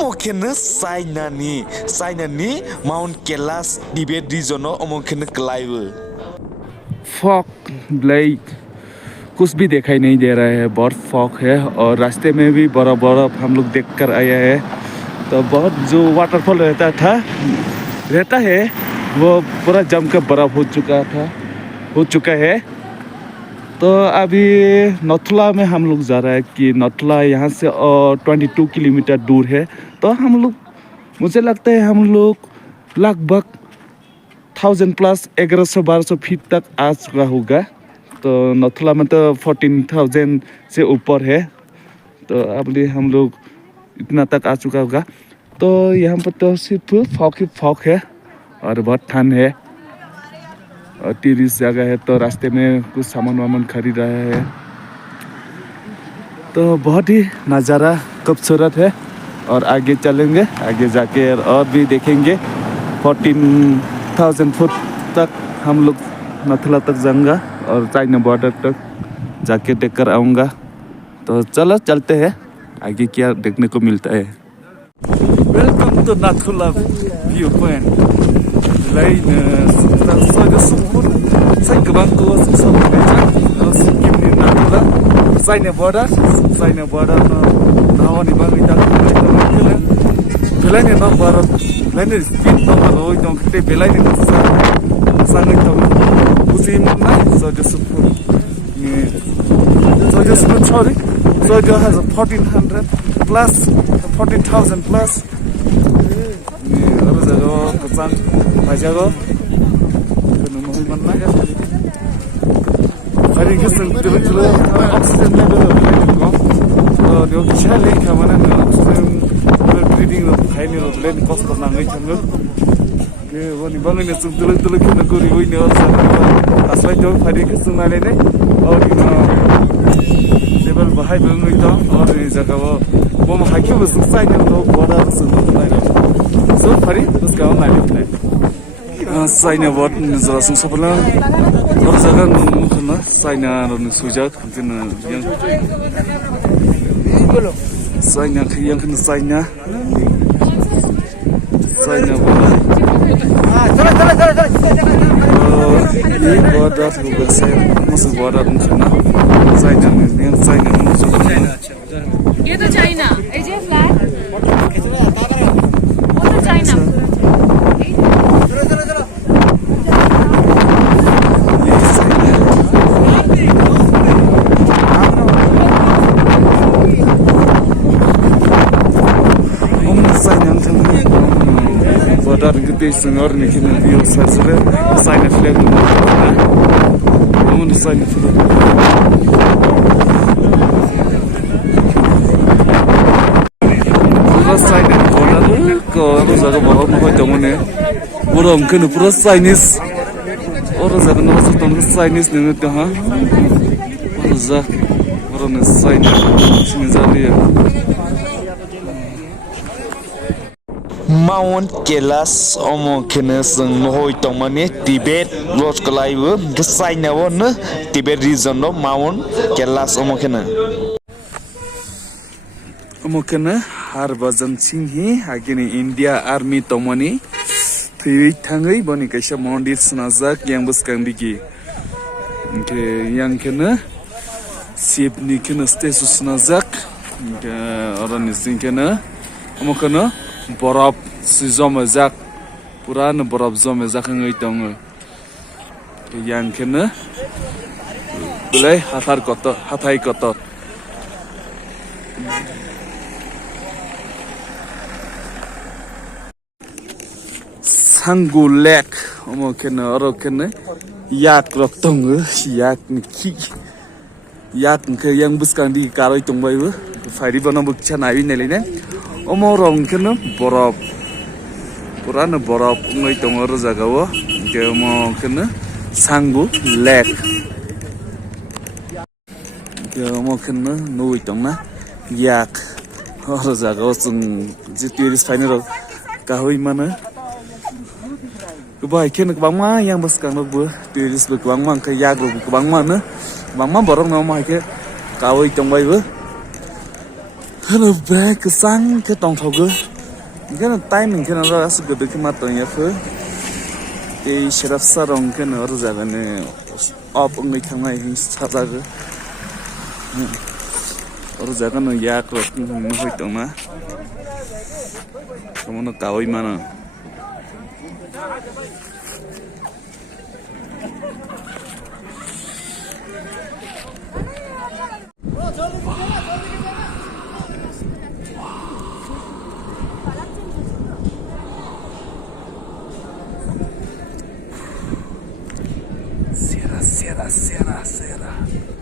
Mokena Sainani Mount Kelas Tibet region Omokena Clive fog like कुछ भी दिखाई नहीं दे रहा है, बहुत फॉग है और रास्ते में भी बड़ा बर्फ हम लोग देख कर आया है। तो बहुत जो वाटरफॉल रहता है वो पूरा जम कर बर्फ हो चुका है। तो अभी नथुला में हम लोग जा रहा है कि नथुला यहाँ से 22 किलोमीटर दूर है। तो हम लोग मुझे लगता है हम लोग लगभग 1000+ 1100-1200 फीट तक आ चुका होगा। तो नथुला में तो 14,000 से ऊपर है। तो अभी हम लोग इतना तक आ चुका होगा। तो यहाँ पर तो सिर्फ फॉग है और बहुत ठंड है और टूरिस्ट जगह है। तो रास्ते में कुछ सामान खरीद रहा है। तो बहुत ही नज़ारा खूबसूरत है और आगे चलेंगे, आगे जाके और भी देखेंगे। 14,000 फुट तक हम लोग नथुला तक जाऊंगा और चाइना बॉर्डर तक जाके देख कर आऊँगा। तो चलो चलते हैं, आगे क्या देखने को मिलता है। Welcome to Nathula view point. China border नावानि बागै बेलायनो न भारत बेलायनो स्पिड नंगौ दं खिन्थु बेलायनो सांगै दं बुजिमोन ना Jaidevpur sorry Jojo has a 14,000+ अरु जगह कचान भाइजागो कनु मोहन ना hari ke sentilo oxygen level ko do chale kamana oxygen breathing haine blend cost na ngai thango ke woni bangane sentilo ke na kori hoine orsa asai to hari ke sunale ne aur level bahai bangai to aur jaga wo bom haike bus sai ne to boda sunu na so hari uska na le sai ne bot jara sung sapla और जगह नुखना Saina run Sujat खंतिना yang Saina खियang खन साइना बोला चलो ये border Google से मस border नुखना Saina में साइना नुखना ये तो चाइना ए जे फ्लैग वो तो China Senhor niki na bio sasre saina flag no saina flag pura saina kola ko ro jaga bahut no jamone pura onke no pura Chinese oro jaga no so ton Chinese ne to ha oro ja oro ne saina sinjali Mount Kelas Omokena Sung Mohoi Tomane Tibet Road Clive Saina one Tibet region no Mount Kelas Omokena Harbazan Singhi Agini India Army Tomani Three Tangai Boni Kasha Mondi Snazak Yangbus Kandiki Yankena Sip Nikena Stasus Snazak Oranizinkena Omokena बरफ जमजाक पुरानो बरफ जमजाक ngै दङ यांखेनो lai हाथाय कत सांगु lake अमखेनो अरखेनो याक रक दङ याक नि याक nke yang buskandi karoi tongबायबो फाइरि बनाबो खिसा नायि नायलायने Omorong kena borop, puran borop ngai tongor jagawo, kemo kena Sanggu lek, kemo kena nui tongna yak, or jagawo sung jitiris final kahui mana, kubai kena kubangma yang buskang bu, tiris kubangma ke yak kubangma na, kubangma borong nama ke kahui tongbai bu. Hello back sang cái tòng thầu cơ cái là tay mình cái nó ra sự cái cái mặt tòng nhà phơi cái sheriff sa rong cái nó ra cái này op ông này thằng này hình sát ra cơ ở ra cái nó yak rồi nó hơi tòng na cái nó cao ý mà nó Sierra.